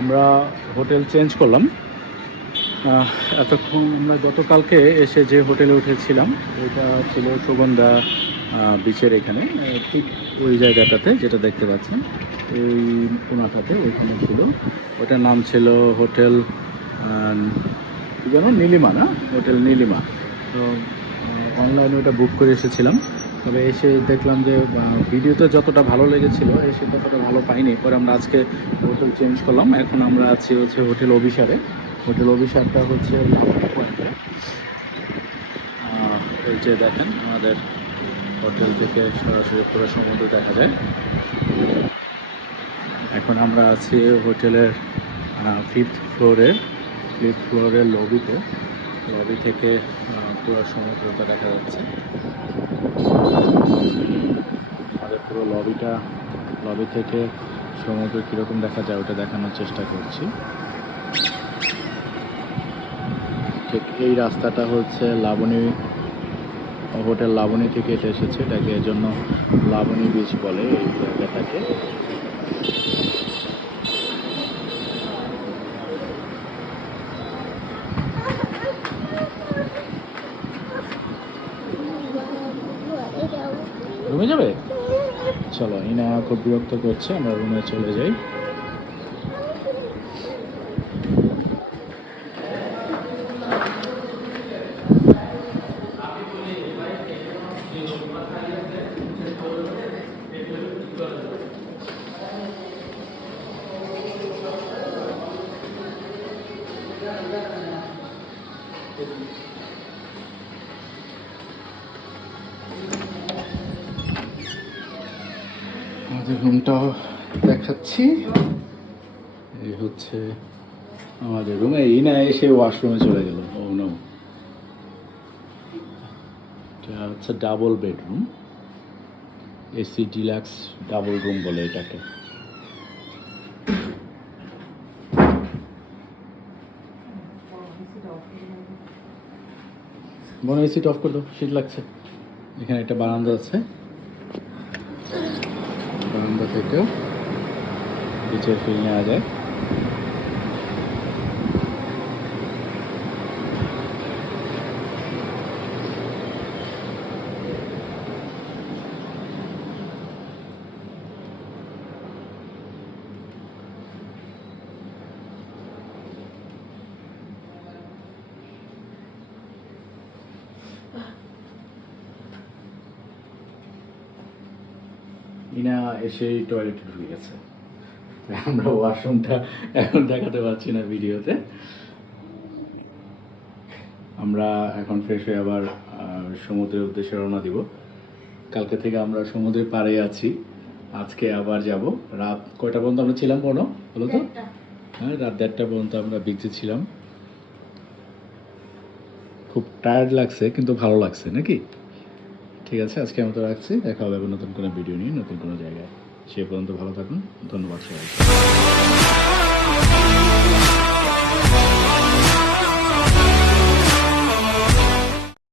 আমরা hotel change করলাম। এতক্ষণ আমরা গতকালকে এসে যে হোটেলে উঠেছিলাম ওটা ছিল সুগন্ধা বিচের এখানে, ঠিক ওই জায়গাটাতে যেটা দেখতে পাচ্ছেন এই কোনাটাতে ওইখানে ছিল। ওটার নাম ছিল হোটেল যেন নীলিমা, না হোটেল নীলিমা। তো অনলাইনে ওটা বুক করে এসেছিলাম, তবে এসে দেখলাম যে ভিডিওতে যতটা ভালো লেগেছিল এসে ততটা ভালো পাইনি। পরে আমরা আজকে হোটেল চেঞ্জ করলাম। এখন আমরা আছি হচ্ছে হোটেল অভিসারে। হোটেল অভিসারটা হচ্ছে লাবণী পয়েন্টে। এই যে দেখেন আমাদের হোটেল থেকে সরাসরি পুরো সমুদ্র দেখা যায়। এখন আমরা আছি হোটেলের ফিফথ ফ্লোরের লবিতে। লবি থেকে পুরো সমুদ্রটা দেখা যাচ্ছে। আমাদের পুরো লবি থেকে সমুদ্র কীরকম দেখা যায় ওটা দেখানোর চেষ্টা করছি। ঠিক এই রাস্তাটা হচ্ছে হোটেল লাবণী থেকে এটা এসেছে, এটাকে এর জন্য লাবণী বিচ বলে এই জায়গাটাকে। রুমে যাবে? চলো, ইনা খুব বিরক্ত করছে, আমরা রুমে চলে যাই। আমাদের রুমটাও দেখাচ্ছি। এই হচ্ছে আমাদের রুমে। ইনা এসে ওয়াশরুমে চলে গেল। ও নো, এটা হচ্ছে double bedroom, AC deluxe double room বলে এটাকে। মনে হয় এসিটা অফ করে দাও, শীত লাগছে। এখানে একটা বারান্দা আছে, বারান্দা থেকেও বিচের ফিল নেওয়া যায়। ইনা এসেই টয়লেটে ঢুকে গেছে। আমরা ওয়াশরুমটা এখন দেখাতে পারছি না ভিডিওতে। আমরা এখন ফ্রেশ হয়ে আবার সমুদ্রের উদ্দেশ্যে রওনা দিব। কালকে থেকে আমরা সমুদ্রের পাড়ে আছি, আজকে আবার যাব। রাত কয়টা পর্যন্ত আমরা ছিলাম বলো তো? হ্যাঁ, রাত 1:30টা পর্যন্ত আমরা বিচে ছিলাম। খুব টায়ার্ড লাগছে কিন্তু ভালো লাগছে নাকি? ঠিক আছে, আজকে আমরা তো রাখছি। দেখা হবে নতুন কোনো ভিডিও নিয়ে নতুন কোনো জায়গায়। সে পর্যন্ত ভালো থাকুন। ধন্যবাদ সবাইকে।